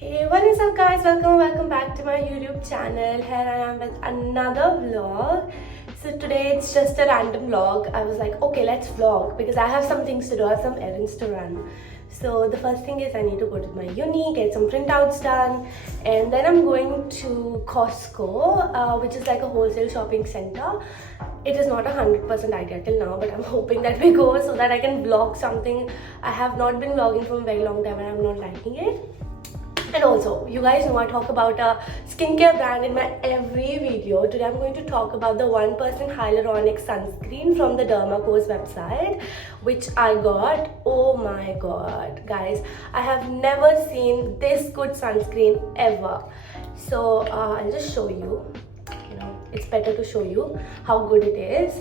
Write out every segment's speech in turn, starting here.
Hey, what is up guys? Welcome back to my YouTube channel. Here I am with another vlog. So today it's just a random vlog. I was like, okay, let's vlog because I have some things to do, I have some errands to run. So the first thing is I need to go to my uni, get some printouts done, and then I'm going to Costco, which is like a wholesale shopping center. It is not 100% idea till now, but I'm hoping that we go so that I can vlog something. I have not been vlogging for a very long time and I'm not liking it. And also, you guys know I talk about a skincare brand in my every video. Today I'm going to talk about the 1% hyaluronic sunscreen from the Dermaco's website, which I got. Oh my god, guys, I have never seen this good sunscreen ever. So I'll just show you. You know, it's better to show you how good it is.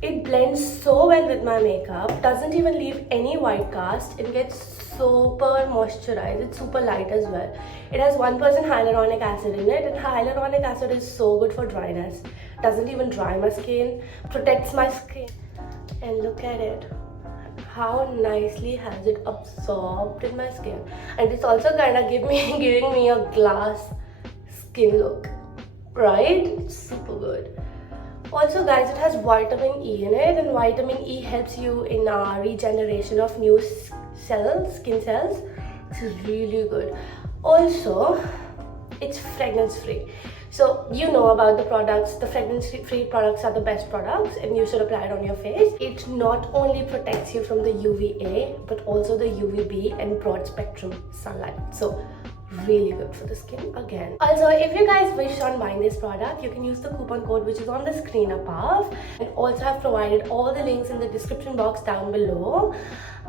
It blends so well with my makeup, doesn't even leave any white cast. It gets super moisturized, it's super light as well. It has 1% hyaluronic acid in it, and hyaluronic acid is so good for dryness. Doesn't even dry my skin, protects my skin. And look at it, how nicely has it absorbed in my skin. And it's also kind of giving me a glass skin look, right? It's super good. Also guys, it has vitamin E in it, and vitamin E helps you in regeneration of new skin cells. It's really good. Also, it's fragrance free. So you know about the products, the fragrance free products are the best products and you should apply it on your face. It not only protects you from the UVA but also the UVB and broad spectrum sunlight. So really good for the skin again. Also, if you guys wish on buying this product, you can use the coupon code which is on the screen above, and also I've provided all the links in the description box down below.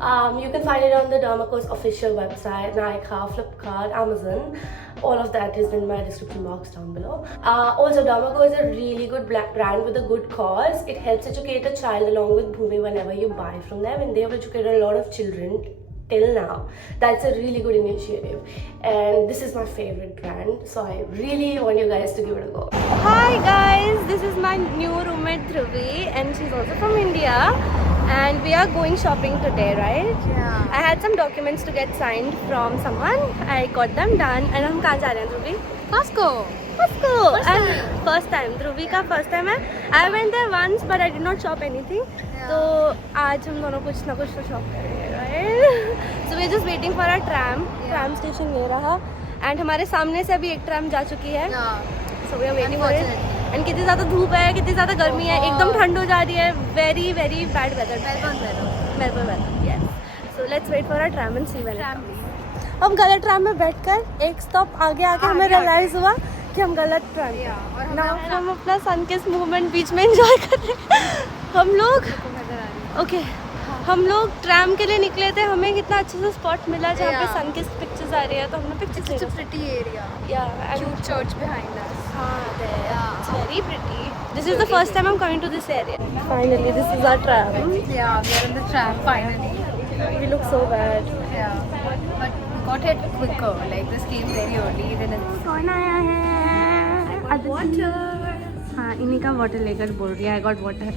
You can find it on the Dermaco's official website, Nykaa, Flipkart, Amazon. All of that is in my description box down below. Also, Dermaco is a really good brand with a good cause. It helps educate a child along with Bhumi whenever you buy from them, and they have educated a lot of children till now. That's a really good initiative, and this is my favorite brand, so I really want you guys to give it a go. Hi guys, this is my new roommate Dhruvi, and she's also from India, and we are going shopping today, right? Yeah. I had some documents to get signed from someone. I got them done, and हम कहाँ जा रहे हैं Dhruvi? Costco. First time. Dhruvi का first time है. I went there once, but I did not shop anything. तो आज हम दोनों कुछ ना कुछ तो शॉप करेंगे, right? So we're just waiting for our tram. Tram station ये रहा, and हमारे सामने से अभी एक tram जा चुकी है. So we are waiting for it. And कितनी ज़्यादा धूप है, कितनी ज़्यादा गर्मी है, एकदम ठंड हो जा रही है. Very very bad weather. Melbourne weather. Yes. So let's wait for our tram and see when it comes. हम गलत ट्रैम में बैठकर एक स्टॉप आगे आके हमें रियलाइज हुआ कि हम गलत ट्रैम में। नाउ हम अपना सन किस मूवमेंट बीच में एंजॉय कर रहे हैं। हम लोग ट्रैम के लिए निकले थे, हमें कितना अच्छा सा स्पॉट मिला जहाँ पे सन किस पिक्चर्स आ रही है, तो हमने pictures Pretty area. yeah, and Cute church behind us. it's very pretty. This is the first time I'm coming to this area. Finally, this is our tram. Yeah, we are in the tram finally. We look so bad. Yeah, but we got it quicker. Like this came very early. Then it's कौन आया है? water. हाँ, इन्हीं का water लेकर बोल रही है. I got water.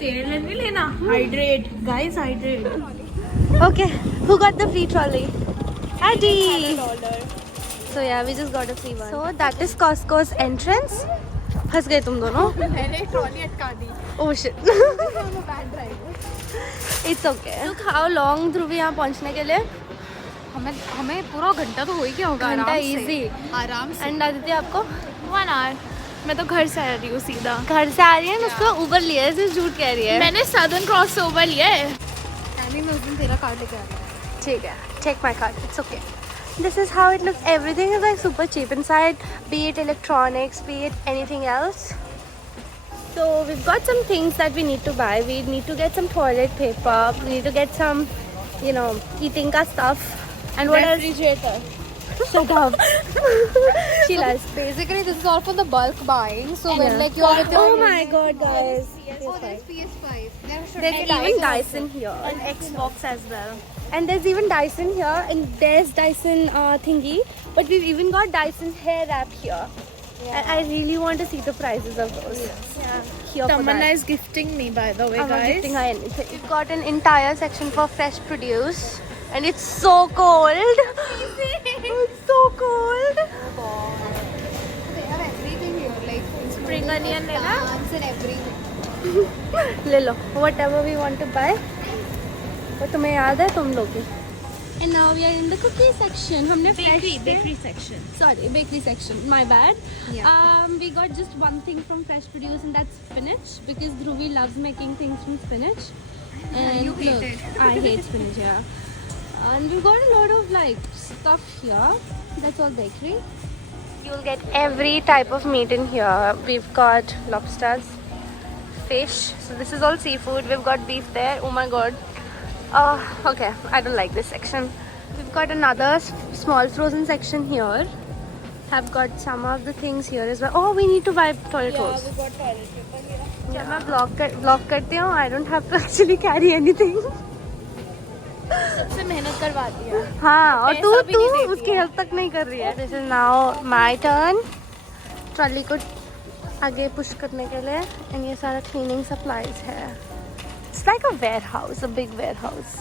तेल नहीं लेना. Hydrate, guys, hydrate. Okay, who got the free trolley? Addy. So yeah, we just got a free one. So that is Costco's entrance. फंस गए तुम दोनों. मैंने ट्रॉली अटका दी. Oh shit. I'm a bad driver. It's okay. Look how long ध्रुवी यहाँ पहुँचने के लिए. हमें पूरा घंटा तो हो ही गया होगा. घंटा आराम से. easy. आराम से. And आदित्य आपको? 1 hour. मैं तो घर से आ रही हूँ सीधा. घर से आ रही है ना, उसको उबर लिया है, सिर्फ झूठ कह रही है. मैंने सदर्न क्रॉस से उबर लिया है. मैं उस दिन तेरा कार्ड लेके आ रहा है. ठीक है, take my card. It's okay. This is how it looks. Everything is like super cheap inside, be it electronics, be it anything else. So we've got some things that we need to buy. We need to get some toilet paper. We need to get some, you know, eating ka stuff. And what else? Refrigerator. Shut up. She lies. Basically, this is all for the bulk buying. So when like you're with your Oh my god, guys. Oh, there's PS5. There's even Dyson here. And Xbox as well. And there's even Dyson here, and there's Dyson thingy. But we've even got Dyson hair wrap here. And I really want to see the prices of those. Yeah. Here for Tamanna that. is gifting me, by the way, I'm not guys. gifting her anything. We've got an entire section for fresh produce, and it's so cold. It's so cold. बनियन लेना Plants and everything. ले लो whatever we want to buy. वो तुम्हें याद है तुम लोगे. And now we are in the cookie section. हमने Bakery section. Sorry, bakery section. My bad. Yeah. We got just one thing from Fresh Produce, and that's spinach because Dhruvi loves making things from spinach. And You hate look, it. I hate spinach. Yeah. And we've got a lot of like stuff here. That's all bakery. You'll get every type of meat in here. We've got lobsters, fish. So this is all seafood. We've got beef there. Oh my god. Okay. I don't like this section. We've got another small frozen section here. Have got some of the things here as well. Oh, we need to buy toilet rolls. we got toilet paper here. जब मैं vlog करती हूँ, I don't have to actually carry anything. सबसे मेहनत करवाती है. हाँ, और पैसा भी नहीं देती उसकी है. हेल्प तक नहीं कर रही है. This is now my turn. Trolley को आगे पुश करने के लिए, and ये सारा cleaning supplies है. It's like a warehouse, a big warehouse.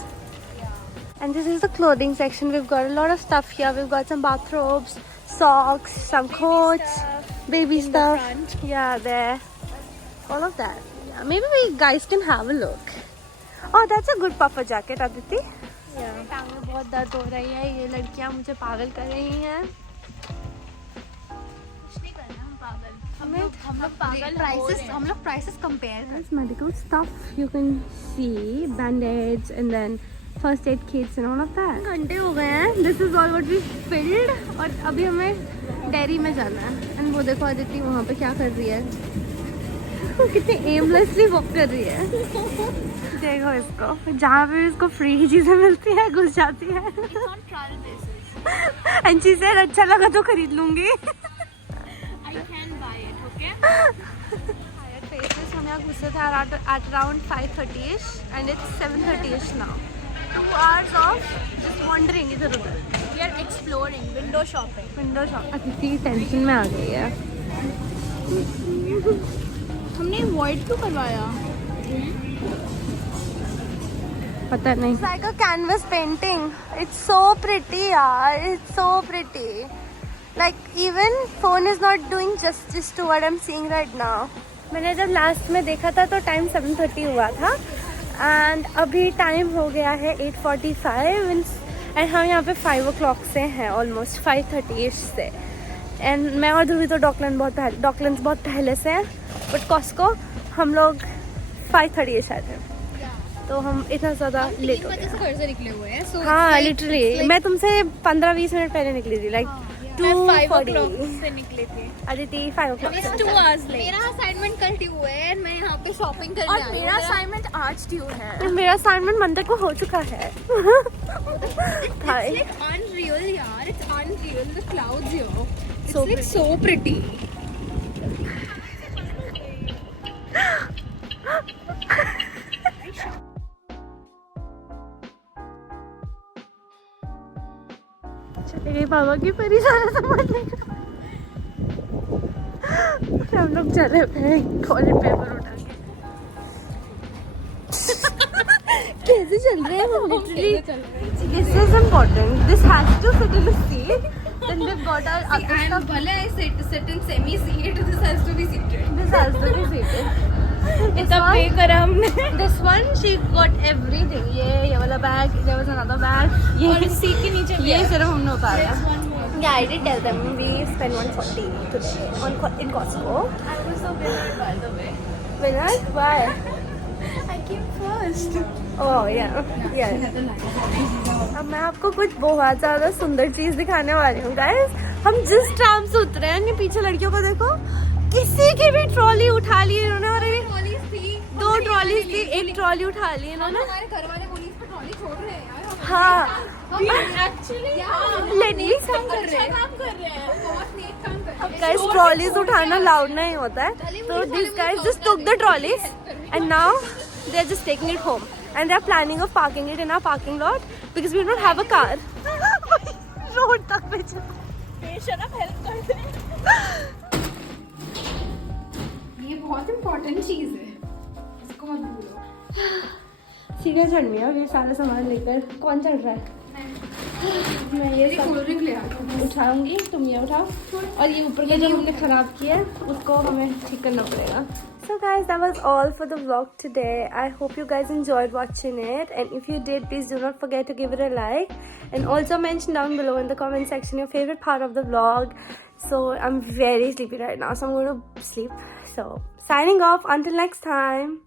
And this is the clothing section. We've got a lot of stuff here. We've got some bathrobes, socks, some coats, baby stuff. front. Yeah, there. All of that. Yeah, maybe we guys can have a look. Oh, that's a good puffer jacket, Aditi. Yeah. टांगें बहुत दर्द हो रही है. ये लड़कियां मुझे पागल कर रही हैं. कुछ नहीं करना, हम पागल. हमें हम लोग पागल prices. हम लोग prices compare करते There's medical stuff you can see, band-aids and then first aid kits and all of that. घंटे हो गए हैं. This is all what we filled. और अभी हमें डेयरी में जाना है. And वो देखो अदिति वहाँ पे क्या कर रही है. वो कितनी aimlessly walk कर रही है. देखो इसको. जहाँ पे इसको फ्री की चीजें मिलती है घुस जाती है. It's on trial basis. And she said अच्छा लगा तो खरीद लूंगी. I can buy it, okay? Tired faces. हम यहाँ घुसे थे at around 5:30ish and it's 7:30ish now. 2 hours of just wandering इधर उधर. We are exploring, window shopping. Window shop. अतिथि टेंशन में आ गई है. हमने void क्यों करवाया? पता नहीं. It's like a canvas painting. It's so pretty, yaar. It's so pretty. Like even phone is not doing justice to what I'm seeing right now. मैंने जब लास्ट में देखा था तो टाइम 7:30 हुआ था एंड अभी टाइम हो गया है 8:45 एंड हम यहाँ पे 5 o'clock से हैं ऑलमोस्ट 5:30ish से. एंड मैं और ध्रुवी तो डॉकलैंड्स बहुत पहले से हैं बट कॉस्को हम लोग 5:30ish आए थे तो हम इतना ज़्यादा लेट हो गए. से घर से निकले हुए हैं. So हाँ लिटरली मैं तुमसे 15-20 मिनट पहले निकली थी लाइक 2:40. से निकले थे. अदिति 5 o'clock. 2 hours late. मेरा असाइनमेंट कल ड्यू है. मैं यहाँ पे शॉपिंग करने आई हूँ. और मेरा असाइनमेंट आज ड्यू है. मेरा असाइनमेंट मंडे को हो चुका है. It's like unreal, yaar. It's unreal. The clouds here. It's So like so pretty. चले बाबा की परी सारा सामान लेकर हम लोग चले गए टॉयलेट पेपर उठा के. कैसे चल रहे हैं हम literally. This is important. This has to sit in the seat. Then we've got our other stuff. भले I sit in semi seat. This has to be seated. This has to be seated. इतना पे करा हमने. This one she got everything. ये वाला bag. There was another bag. और seat के नीचे ये सिर्फ हमने उतारा. one more. Yeah, I did tell them we spent 140 today in Costco. I was the winner, by the way. Winner? Why? I came first. Oh yeah. अब मैं आपको कुछ बहुत ज़्यादा सुंदर चीज़ दिखाने वाली हूँ गाइस. हम जिस ट्राम से उतरे हैं ये पीछे लड़कियों को देखो. किसी की भी ट्रॉली उठा ली इन्होंने और ट्रॉलीज थी. 2 ट्रॉलीज थी. एक ट्रॉली उठा ली इन्होंने. हमारे घर वाले पुलिस पे ट्रॉली छोड़ रहे हैं यार. हाँ. एक्चुअली लेडीज काम कर रहे हैं. बहुत नेक काम कर रहे हैं. गाइस ट्रॉलीज उठाना लाउड नहीं होता है तो this guys just took the trolleys and now they are just taking it home and they are planning of parking it in our parking lot because we don't have a car. Road तक पे शराब help कर दे. ये बहुत important चीज है. इसको मत भूलो. सीढ़ियाँ चढ़नी है और ये सारा सामान लेकर. कौन चढ़ रहा है? मैं ये सब कोल्ड ड्रिंक ले आता उठाऊंगी, तुम ये उठाओ, और ये ऊपर का जो हमने खराब किया है उसको हमें ठीक करना पड़ेगा. So guys, that was all for the vlog today. I hope you guys enjoyed watching it, and if you did, please do not forget to give it a like, and also mention down below in the comment section your favorite part of the vlog. So I'm very sleepy right now, so I'm going to sleep. So signing off until next time.